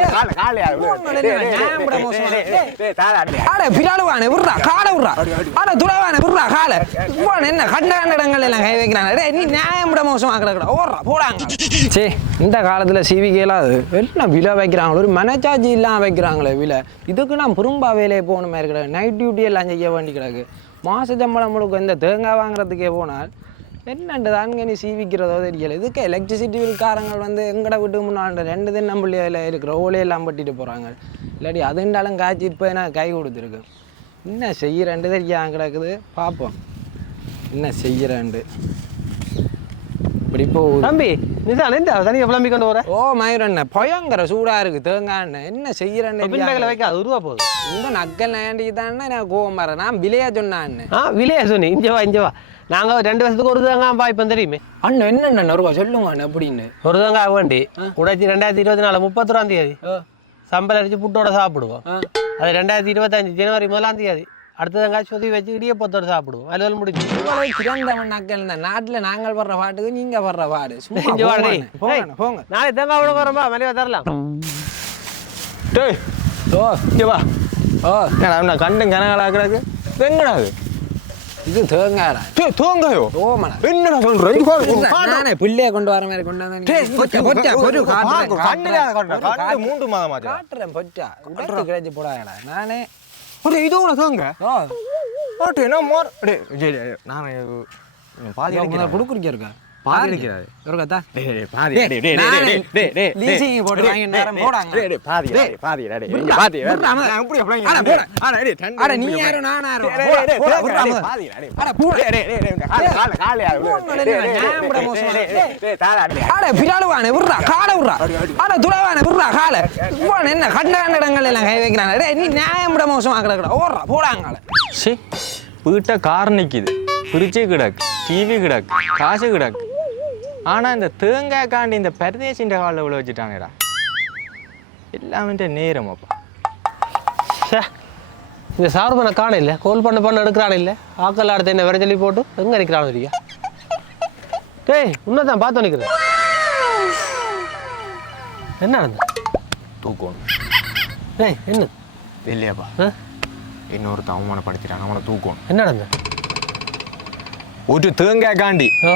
கால காலையா உங்களை என்ன கண்ட கண்ட இடங்கள் எல்லாம் கை வைக்கிறான். டேய் நீ நியாயம் விட மோசமா கிடக்குடா. ஓடுறா போடாங்க. சே இந்த காலத்துல சிவி கேளாது எல்லாம் விலை வைக்கிறாங்களோ ஒரு மனச்சாட்சி இல்லாம வைக்கிறாங்களே விலை. இதுக்கு நான் புரும்பா வேலையை போகணும் மாதிரி கிடக்கு நைட் டியூட்டி எல்லாம் செய்ய வேண்டி கிடக்கு மாச சம்பளம் முழுக்க இந்த தேங்காய் வாங்குறதுக்கே போனால் என்னண்டு தானுங்க நீ சீவிக்கிறதோ தெரியல. இதுக்கு எலக்ட்ரிசிட்டி பில்காரங்கள் வந்து எங்கட வீட்டு முன்னாண்ட ரெண்டு தினம் பிள்ளையில இருக்கிற ஓலையெல்லாம் பட்டிட்டு போகிறாங்க இல்லாட்டி அதுண்டாலும் காய்ச்சி இப்போ நான் கை கொடுத்துருக்கு. என்ன செய்யறேன்ட்டு தெரியாம கிடக்குது. பார்ப்போம் என்ன செய்யறேன்ட்டு இப்படி போகுது தம்பி நிதான் இந்த தனியாக புலம்பி கொண்டு வர ஓ மயூரண்ண பயங்கர சூடா இருக்கு தேங்காய் என்ன செய்யறேன்னு பின் பேக்கில் வைக்க அது உருவா போகுது. இந்த நக்கல் நேண்டிக்கு தானே நான் கோவம் வரேன் நான் விலையா சொன்னான்னு ஆ விலையா சொன்னி இங்கே வா இங்கே வா. நாங்கள் ரெண்டு வருஷத்துக்கு ஒரு தாங்க இப்போ தெரியுமே. அண்ணன் என்னென்ன ரூபா சொல்லுங்க அண்ணன் அப்படின்னு. ஒரு தாங்க வேண்டி. உடைச்சி ரெண்டாயிரத்தி இருபத்தி நாலு முப்பத்தொராம் தேதி சம்பளம் அடிச்சு புட்டோட சாப்பிடுவோம். அது ரெண்டாயிரத்தி இருபத்தஞ்சு ஜனவரி முதலாம் தேதி. அடுத்த தாங்க சொதி வச்சு இடியப்பத்தோட சாப்பிடுவோம். முடிஞ்சு. இவ்வளவு சிறந்தவன் நக்கல் இந்த நாட்டுல நாங்கள் படுற பாட்டுக்கு நீங்க படுற பாடு. போங்க. போங்க நாளை தேங்காய் விட வரம்பா மலிவா தரலாம். டேய் ஓ இங்க வா. ஓ. நான் கண்டும் கனகலா கிடக்கு? வெங்கடா அது இது தேங்காடா டேய் தூங்காயோ? ஓமடா. என்னடா சொல்ற? இங்க பாரு, இல்ல, காட்டு. நானே பிள்ளைய கொண்டு வர மாதிரி கொண்டு வந்தேன். டேய், பொச்சா, பொச்சா, பொறு, காட்டுறேன், பாக்கு, கண்ணுல அதை காட்டுறேன். காட்டுறேன், கண்டு மூன்று மாதமாச்சு. காட்டுறேன் பொச்சா உடத்து கிடைச்சி போடாடா நானே இது உனக்கு தூங்க ஓ பாட்டு என்ன மோர் டேய் ஜெய் நான் பாதி குடுக்குறிக்க இருக்கா பாதி அடிக்கிறாரு இருக்கா பாதி என்ன கண்ட கண்ட இடங்கள் எல்லாம் கை வைக்கிறான் டேய் நீ நியாயம் விட மோசமா கிடக்குடா ஓடுறா போடாங்க வீட்டை கார் நிற்கிது ஃப்ரிட்ஜு கிடக்கு டிவி கிடக்கு காசு கிடக்கு ஆனால் இந்த தேங்காய் காண்டி இந்த பரதேசின்ற காலில் விழ வச்சுட்டாங்கடா எல்லாமே நேரம் அப்பா. ச்சே. இந்த சார் பண்ண காண இல்லை கோல் பண்ண பண்ண எடுக்கிறான் இல்லை ஆக்கல் அடுத்த என்ன வர சொல்லி போட்டு எங்கே நிற்கிறான் தெரியா? டேய் உன்னதான் பார்த்து நிற்கிறேன் என்ன நடந்து தூக்கணும். டேய் என்ன? இல்லையாப்பா? இன்னொருத்த அவமானப்படுத்திட்டான். அவனை தூக்கணும். என்ன நடந்து ஒரு தேங்காய் காண்டி ஆ?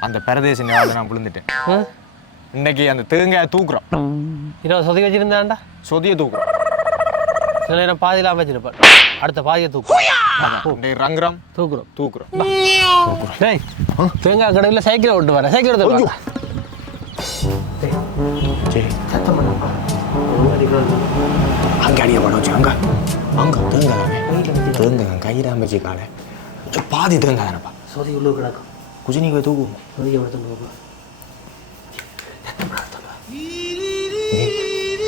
அந்த பரதேச ஞாபகம் நான் விழுந்துட்டேன்? இன்னைக்கு அந்த தேங்காயை தூக்குறோம் இருபது சொதி வச்சிருந்தாண்டா சொதிய தூக்குறோம் சில நேரம் பாதிலாம் வச்சிருப்பான் அடுத்த பாதியை தூக்கும் டேய் ரங்குறம் தூக்குறோம். தூக்குறோம் டேய் தேங்காய் கடையில் சைக்கிள் ஓட்டு வரேன் சைக்கிள் எடுத்து சரி. அங்க அடிய படம் வச்சு அங்க. அங்க தேங்காய் தேங்காய் கையில வச்சு காலை. பாதி தேங்காய் தானப்பா. சொதி உள்ள கிடக்கும்.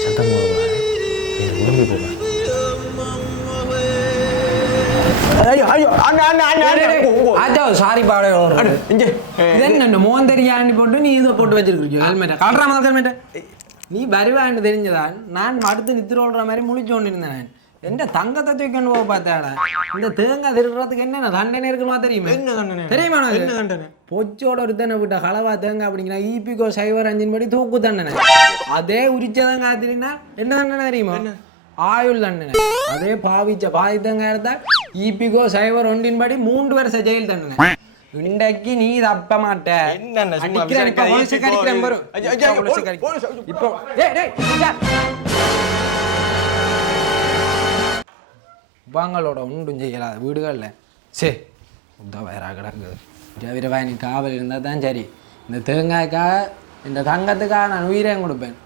சத்தம் விழுந்து போவேன் ஐயோ ஐயோ அண்ணா அண்ணா அண்ணா அண்ணா ஆச்சா சாரி மோன் தெரியாண்டி போட்டு நீ இதை போட்டு வச்சிருக்கீங்க ஹெல்மெட்டை கல்றா முதல் ஹெல்மெட்டை நீ வருவான்னு தெரிஞ்சதான் நான் அடுத்து நித்திரோடுற மாதிரி முழிச்சு கொண்டு இருந்தேன் நான் எந்த தங்கத்தை தூக்கணும் போக பார்த்தாடா இந்த தேங்காய் திருடுறதுக்கு என்னென்ன தண்டனை இருக்குமா தெரியுமா? என்ன தண்டனை? தெரியுமா? என்ன தண்டனை? பொச்சோட ஒருத்தனை விட்ட களவா தேங்காய் அப்படிங்கிற ஈபிகோ சைவர் அஞ்சின் படி தூக்கு தண்டனை. அதே உரிச்சதங்க காத்திரினா என்ன தண்டனை தெரியுமா? ஆயுள் தண்டனை. அதே பாவிச்ச பாதி தேங்காய் எடுத்தா ஈபிகோ சைவர் ஒன்றின் படி மூன்று வருஷ ஜெயில் தண்டனை. இன்றைக்கு நீ தப்ப மாட்ட. இப்ப பாங்களோட ஒன்றும் செய்யலாத வீடுகளில். சே உத்த வயரா கிடக்குது ஜவிரவா நீ காவல் இருந்தால் தான் சரி. இந்த தேங்காய்க்காக இந்த தங்கத்துக்காக நான் உயிரே கொடுப்பேன்.